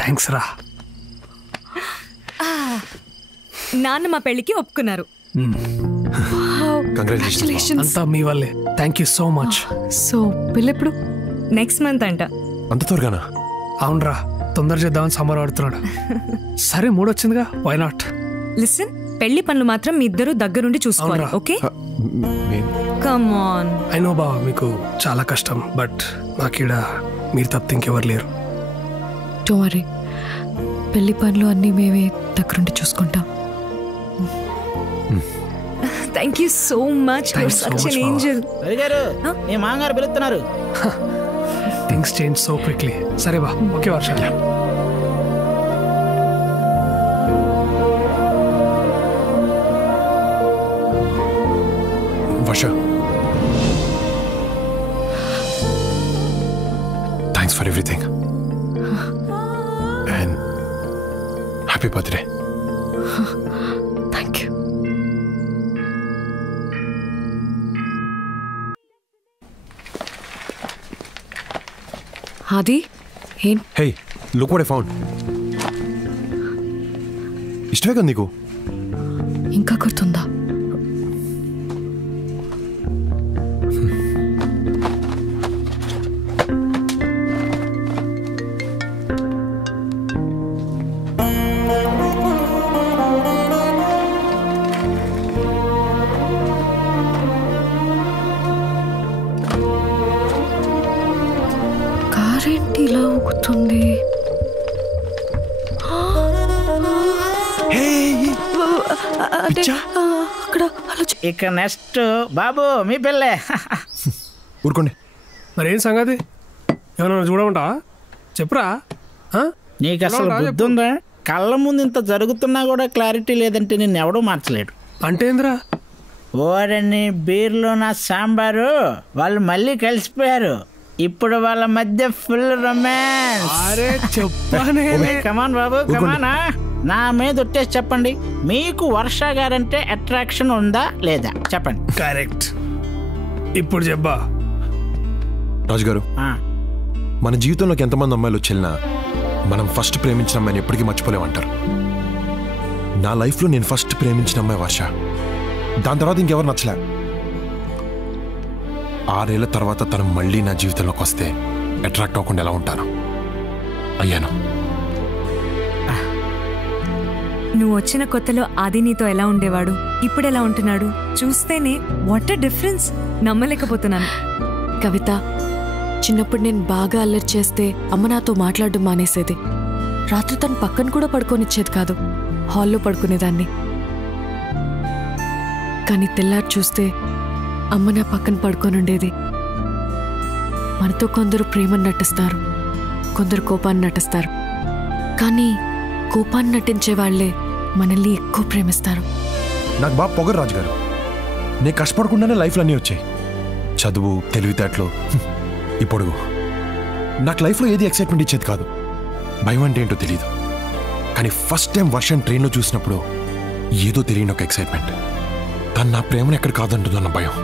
Thanks రా. నాన్న మా పెళ్ళికి ఒప్పుకున్నారు. కంగ్రాచులేషన్స్. అంతా మీ వల్లే. Thank you so much. So పెళ్ళెప్పుడు? నెక్స్ట్ మంత్ అంట. అంత త్వరగానా? అవునరా, తొందర చేద్దామని సమ్మర్ ఆడుతున్నాడు. సరే, మూడొచ్చిందిగా, వై నాట్? లిసన్, పెళ్లి పనులు మాత్రం మీ ఇద్దరు దగ్గరుండి చూసుకోవాలి. Okay, come on. I know బావ, మీకు చాలా కష్టం, బట్ నాకీడ మీరు తప్పితే ఇంకెవరు లేరు. డోంట్ వరీ, పెళ్లి పనులు అన్నీ మేమే దగ్గరుండి చూసుకుంటాం. Thank you so much. You such N Angel. Ravi గారు, మీ మామగారు పిలుస్తున్నారు. Things change so quickly. సరే బా, okay Varsha. Varsha, thanks for everything and happy birthday. Thank you. ఆది, ఏం? హే, లుక్ వాట్ ఐ ఫౌండ్. ఇష్టమే కదా నీకు? ఇంకా గుర్తుందా? కారేంటి ఇలా ఊగుతుంది? అక్కడ ఇక నెక్స్ట్ బాబు మీ పిల్లే. ఊరుకోండి. మరి ఏం సంగతి? ఏమన్నా చూడమంటావా? చెప్పురా. నీకు అసలు బుద్ధి ఉందా? కళ్ళ ముందు ఇంత జరుగుతున్నా కూడా క్లారిటీ లేదంటే నిన్ను ఎవడూ మార్చలేడు. అంటే ఏందిరా? ఓడని బీర్లో నా సాంబారు వాళ్ళు మళ్ళీ కలిసిపోయారు. ఇప్పుడు వాళ్ళ మధ్య ఫుల్ రొమాన్స్. అరే చెప్పానే. కమాన్ బాబు, కమానా. నా మీద ఒట్టేసి చెప్పండి, మీకు వర్ష గారంటే అట్రాక్షన్ ఉందా లేదా? చెప్పండి. కరెక్ట్. ఇప్పుడు చెప్పా. రాజు గారు, మన జీవితంలోకి ఎంతమంది అమ్మాయిలు వచ్చేనా మనం ఫస్ట్ ప్రేమించిన అమ్మాయిని ఎప్పటికీ మర్చిపోలేమంటారు. నా లైఫ్లో నేను ఫస్ట్ ప్రేమించిన అమ్మాయి వర్ష. దాని తర్వాత ఇంకెవరు నచ్చలే. 6 ఏళ్ల తర్వాత తను మళ్ళీ నా జీవితంలోకి వస్తే అట్రాక్ట్ అవ్వకుండా ఎలా ఉంటాను? అయ్యాను. నువ్వు వచ్చిన కొత్తలో ఆది నీతో ఎలా ఉండేవాడు, ఇప్పుడు ఎలా ఉంటున్నాడు చూస్తేనే వాట్ ఎ డిఫరెన్స్. నమ్మలేకపోతున్నాను. కవిత, చిన్నప్పుడు నేను బాగా అల్లరి చేస్తే అమ్మ నాతో మాట్లాడడం మానేసేది. రాత్రి తను పక్కన కూడా పడుకోనిచ్చేది కాదు, హాల్లో పడుకునేదాన్ని. కానీ తెల్లారి చూస్తే అమ్మ నా పక్కన పడుకోనుండేది. మనతో కొందరు ప్రేమను నటిస్తారు, కొందరు కోపాన్ని నటిస్తారు. కానీ కోపాన్ని నటించే వాళ్లే మనల్ని ఎక్కువ ప్రేమిస్తారు. నాకు బాగా పొగరు రాజు గారు. నేను కష్టపడకుండానే లైఫ్లో అన్నీ వచ్చాయి. చదువు, తెలివితేటలు, ఈ పొడుగు. నాకు లైఫ్లో ఏది ఎక్సైట్మెంట్ ఇచ్చేది కాదు. భయం అంటే ఏంటో తెలియదు. కానీ ఫస్ట్ టైం వర్షం ట్రైన్లో చూసినప్పుడు ఏదో తెలియని ఒక ఎక్సైట్మెంట్. తను నా ప్రేమను ఎక్కడ కాదంటుందన్న భయం.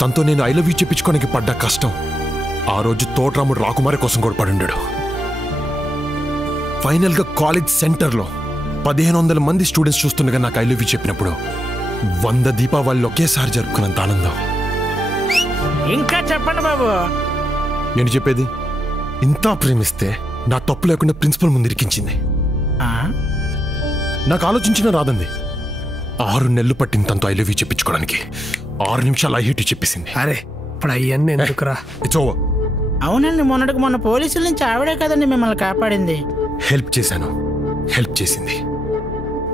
తనతో నేను ఐ లవ్ యూ చెప్పించుకోనికి పడ్డ కష్టం ఆ రోజు తోటరాముడు రాకుమారి కోసం కూడా పడుండాడు. ఫైనల్గా కాలేజ్ సెంటర్లో 1500 మంది స్టూడెంట్స్ చూస్తుండగా నాకు ఐ లవ్ యూ చెప్పినప్పుడు 100 దీపావళిలో ఒకేసారి జరుపుకున్నంత ఆనందం. ఇంకా చెప్పండి బాబు. నేను చెప్పేది, ఇంత ప్రేమిస్తే నా తప్పు లేకుండా ప్రిన్సిపల్ ముందు ఇరికించింది. నాకు ఆలోచించిన రాదండి. 6 నెలలు పట్టింది తనతో ఐ లవ్ యూ చెప్పించుకోవడానికి. 6 నిమిషాలు ఐ హేట్ యూ చెప్పేసింది. అరే ఇప్పుడు అయ్యన్ని ఎందుకురా? It's over. అవునండి, మొన్న పోలీసుల నుంచి ఆవిడే కదండి మిమ్మల్ని కాపాడింది. హెల్ప్ చేశాను, హెల్ప్ చేసింది.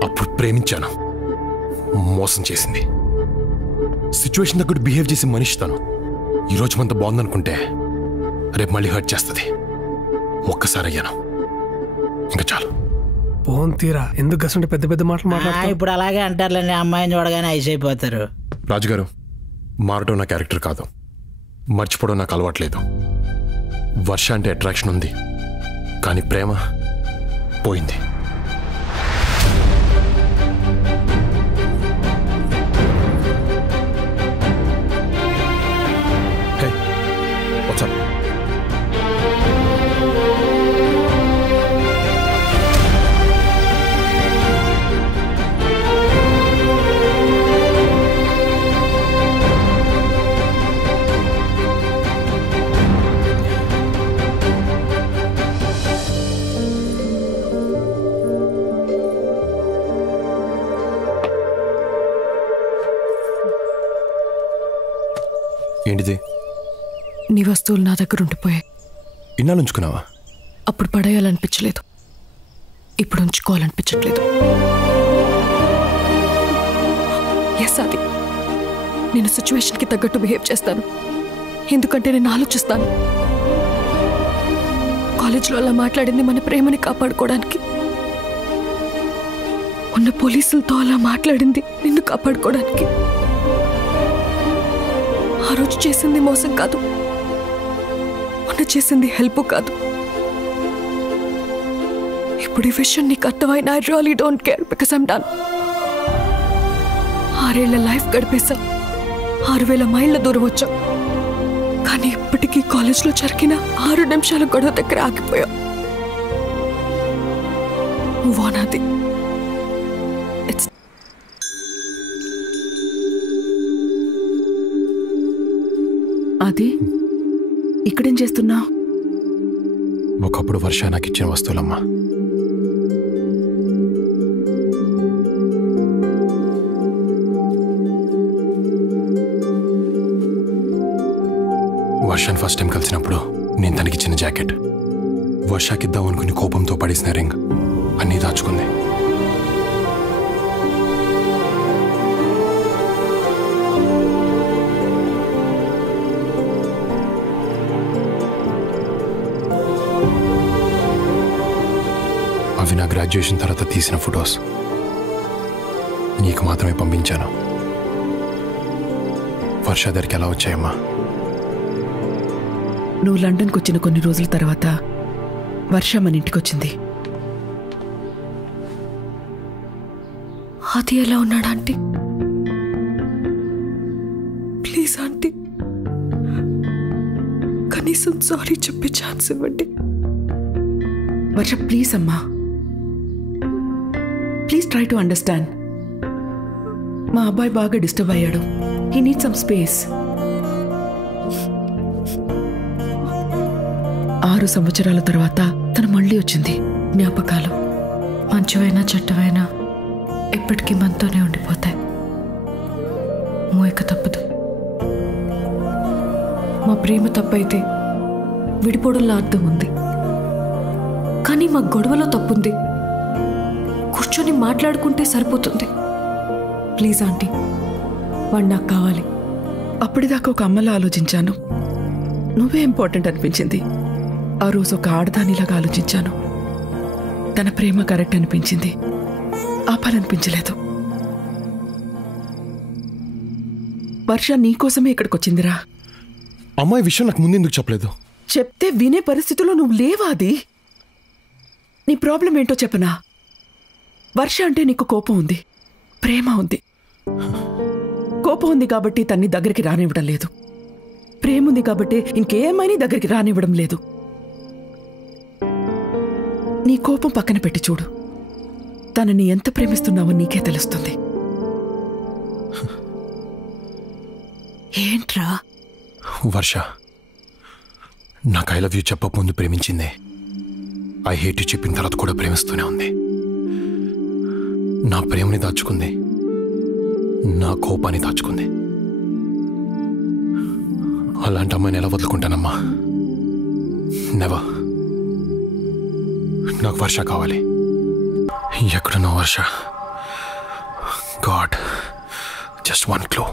అప్పుడు ప్రేమించాను, మోసం చేసింది. సిచ్యువేషన్ దగ్గర బిహేవ్ చేసి మనిషి తను. ఈరోజు మనతో బాగుందనుకుంటే రేపు మళ్ళీ హర్ట్ చేస్తుంది. ఒక్కసారి అయ్యాను, ఇంకా చాలు. పోన్ తీరా, ఎందుకు గసంటే పెద్ద పెద్ద మాటలు మాట్లాడతా? ఇప్పుడు అలాగే అంటారులేండి, అమ్మాయిని చూడగానే ఐస్ అయిపోతారు. రాజుగారు, మారటం నా క్యారెక్టర్ కాదు, మర్చిపోవడం నాకు అలవాట్లేదు. వర్ష అంటే అట్రాక్షన్ ఉంది, కానీ ప్రేమ పోయింది. Hey, what's up? నీ వస్తువులు నా దగ్గర ఉండిపోయాయి. ఇన్నాళ్ళు ఉంచుకున్నావా? అప్పుడు పడేయాలనిపించలేదు, ఇప్పుడు ఉంచుకోవాలనిపించట్లేదు. ఎస్ అది, నేను సిచ్యువేషన్కి తగ్గట్టు బిహేవ్ చేస్తాను, ఎందుకంటే నేను ఆలోచిస్తాను. కాలేజ్లో అలా మాట్లాడింది మన ప్రేమని కాపాడుకోవడానికి, ఉన్న పోలీసులతో అలా మాట్లాడింది నిన్ను కాపాడుకోవడానికి. ఆ రోజు చేసింది మోసం కాదు, మొన్న చేసింది హెల్ప్ కాదు. ఇప్పుడు ఈ విషయం నీకు అర్థమైన I really don't care because I'm done. 6 ఏళ్ల లైఫ్ గడిపేశాం, 6000 మైళ్ళ దూరం వచ్చాం, కానీ ఇప్పటికీ కాలేజ్లో జరిగిన 6 నిమిషాల గొడవ దగ్గర ఆగిపోయాం. వానాది అది ఇక్కడేం చేస్తున్నావు? ఒకప్పుడు వర్ష నాకు ఇచ్చిన వస్తువులమ్మా. వర్షాన్ని ఫస్ట్ టైం కలిసినప్పుడు నేను తనకిచ్చిన జాకెట్, వర్షాకిద్దాం అనుకుని కోపంతో పడేసిన రింగ్ అన్నీ దాచుకుంది. అవి నా గ్రాడ్యుయేషన్ తర్వాత తీసిన ఫొటోస్ నీకు మాత్రమే పంపించాను. వర్ష దగ్గరికి ఎలా వచ్చాయమ్మా? నువ్వు లండన్కి వచ్చిన కొన్ని రోజుల తర్వాత వర్ష మన ఇంటికి వచ్చింది. అది ఎలా ఉన్నాడు ఆంటీ? ప్లీజ్ ఆంటీ, కనీసం సారీ చెప్పే ఛాన్స్ ఇవ్వండి. వర్ష ప్లీజ్ అమ్మా, ప్లీజ్ ట్రై టు అండర్స్టాండ్. మా అబ్బాయి బాగా డిస్టర్బ్ అయ్యాడు, హీ నీడ్ సమ్ స్పేస్. 6 సంవత్సరాల తర్వాత తను మళ్ళీ వచ్చింది. జ్ఞాపకాలు మంచివైనా చెడ్డవైనా ఎప్పటికీ మనతోనే ఉండిపోతాయి. మోయక తప్పదు. మా ప్రేమ తప్పైతే విడిపోవడంలో అర్థం ఉంది, కానీ మా గొడవలో తప్పుంది. కూర్చొని మాట్లాడుకుంటే సరిపోతుంది. ప్లీజ్ ఆంటీ, వాడు నాకు కావాలి. అప్పటిదాకా ఒక అమ్మలా ఆలోచించాను, నువ్వే ఇంపార్టెంట్ అనిపించింది. ఆ రోజు ఒక ఆడదానిలాగా ఆలోచించాను. తన ప్రేమ కరెక్ట్ అనిపించింది, ఆపాలనిపించలేదు. వర్ష నీకోసమే ఇక్కడికి వచ్చిందిరా. అమ్మాయి విషయం నాకు ముందెందుకు చెప్పలేదు? చెప్తే వినే పరిస్థితిలో నువ్వు లేవా? అది నీ ప్రాబ్లం ఏంటో చెప్పనా? వర్ష అంటే నీకు కోపం ఉంది, ప్రేమ ఉంది. కోపం ఉంది కాబట్టి తన్ని దగ్గరికి రానివ్వడం లేదు, ప్రేమ ఉంది కాబట్టి ఇంకేమైనా దగ్గరికి రానివ్వడం లేదు. నీ కోపం పక్కన పెట్టి చూడు, తనని ఎంత ప్రేమిస్తున్నావో నీకే తెలుస్తుంది. ఏంట్రా? వర్ష నాకు ఐ లవ్ యూ చెప్పక ముందు ప్రేమించిందే, ఐ హేట్ యూ చెప్పిన తర్వాత కూడా ప్రేమిస్తూనే ఉంది. నా ప్రేమని దాచుకుంది, నా కోపాన్ని దాచుకుంది. అలాంటి అమ్మాయిని ఎలా వదులుకుంటానమ్మా? నెవర్. నాకు వర్ష కావాలి. ఎక్కడున్నా Varsha? God, just one clue.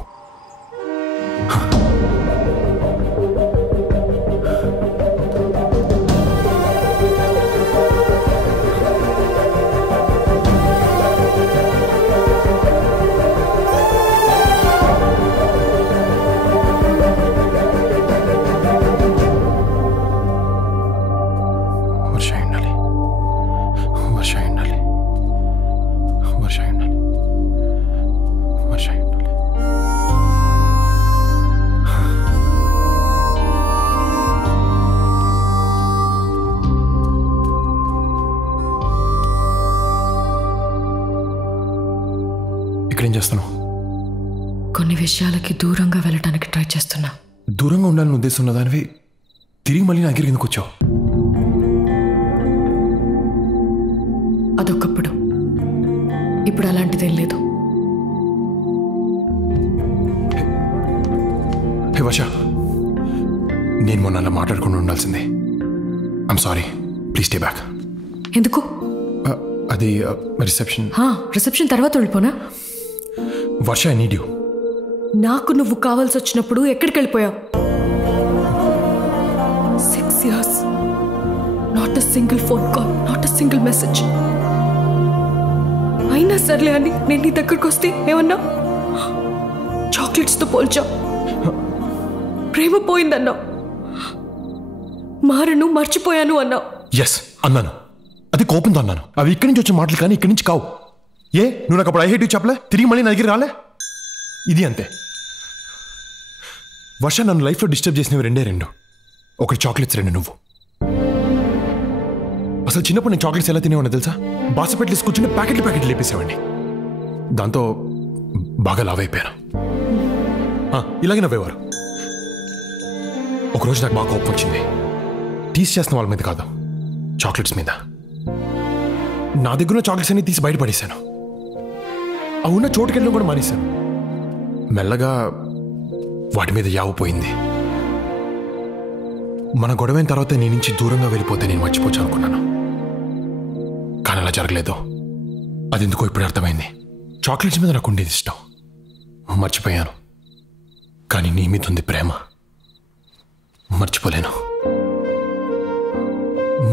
ఇక్కడేం చేస్తున్నావు? కొన్ని విషయాలకి దూరంగా వెళ్ళడానికి ట్రై చేస్తున్నా. దూరంగా ఉండాలని ఉద్దేశం ఉన్నదానివి తిరిగి మళ్ళీ నా దగ్గరికి ఎందుకు వచ్చావు? అదొకప్పుడు, ఇప్పుడు అలాంటిదేం లేదు. హే వర్ష, నేను మొన్న అలా మాట్లాడకుండా ఉండాల్సిందే. I'm sorry, please stay back. ఎందుకు? అది రిసెప్షన్. రిసెప్షన్ తర్వాత వెళ్ళిపోనా? వర్ష, ఐ నీడ్ యూ. నాకు నువ్వు కావాల్సి వచ్చినప్పుడు ఎక్కడికి వెళ్ళిపోయావు? 6 years, not a single phone call, not a single message. అయినా సర్లే అని నేను నీ దగ్గరకు వస్తే ఏమన్నా? చాక్లెట్స్తో పోల్చావు, ప్రేమ పోయిందన్నావు, మారను మర్చిపోయాను అన్నావు. ఎస్ అన్నాను, అది కోపంతో అన్నాను. అవి ఇక్కడి నుంచి వచ్చే మాటలు కానీ ఇక్కడి నుంచి కావు. నువ్వు నాకు అప్పుడు ఐ హేట్ యూ చెప్పలే, తిరిగి మళ్ళీ నా దగ్గర రాలే. ఇది అంతే. వర్ష, నన్ను లైఫ్లో డిస్టర్బ్ చేసినవి రెండు. ఒకటి చాక్లెట్స్, 2 నువ్వు. అసలు చిన్నప్పుడు నేను చాక్లెట్స్ ఎలా తినేవాడిని తెలుసా? బాసపెట్లు కూర్చుని ప్యాకెట్లు లేపేసేవాడిని. దాంతో బాగా లావ్ అయిపోయాను. ఇలాగే నవ్వేవారు. ఒకరోజు నాకు బాగా కోపం వచ్చింది. టీస్ చేస్తున్న వాళ్ళ మీద కాదు, చాక్లెట్స్ మీద. నా దగ్గర చాక్లెట్స్ అన్ని తీసి బయటపడేశాను. ఆ ఉన్న చోటుకెళ్ళడం కూడా మానేశాను. మెల్లగా వాటి మీద యావు పోయింది. మన గొడవైన తర్వాత నీ నుంచి దూరంగా వెళ్ళిపోతే నేను మర్చిపోవచ్చు అనుకున్నాను, కానీ అలా జరగలేదు. అది ఎందుకో ఇప్పుడు అర్థమైంది. చాక్లెట్స్ మీద నాకు ఉండేది ఇష్టం, మర్చిపోయాను. కానీ నీ మీద ఉంది ప్రేమ, మర్చిపోలేను.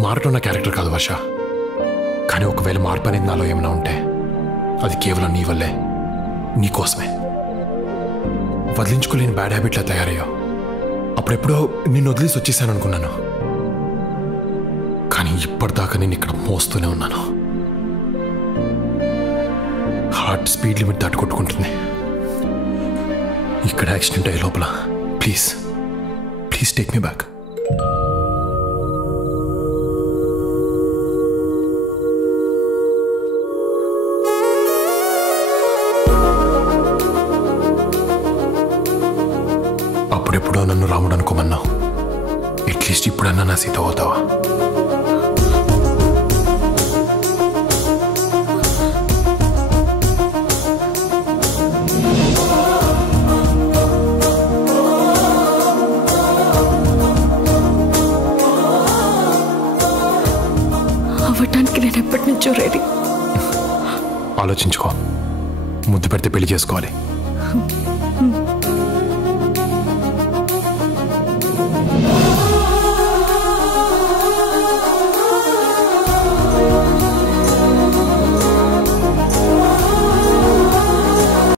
మారటం నా క్యారెక్టర్ కాదు వర్ష, కానీ ఒకవేళ మార్పు అనేది నాలో ఏమైనా ఉంటే అది కేవలం నీ వల్లే, నీ కోసమే. వదిలించుకోలేని బ్యాడ్ హ్యాబిట్లా తయారయ్యో. అప్పుడెప్పుడో నిన్ను వదిలేసి వచ్చేసాను అనుకున్నాను, కానీ ఇప్పటిదాకా నేను ఇక్కడ మోస్తూనే ఉన్నాను. హార్ట్ స్పీడ్ లిమిట్ దాటి కొట్టుకుంటుంది. ఇక్కడ యాక్సిడెంట్ అయ్యే లోపల ప్లీజ్ టేక్ మీ బ్యాక్. అప్పుడెప్పుడో నన్ను రాముడు అనుకోమన్నావు, అట్లీస్ట్ ఇప్పుడన్నా నా సీత అవుతావా? అవ్వటానికి నేను ఎప్పటి నుంచో రెడీ. ఆలోచించుకో, ముద్దు పెడితే పెళ్లి చేసుకోవాలి.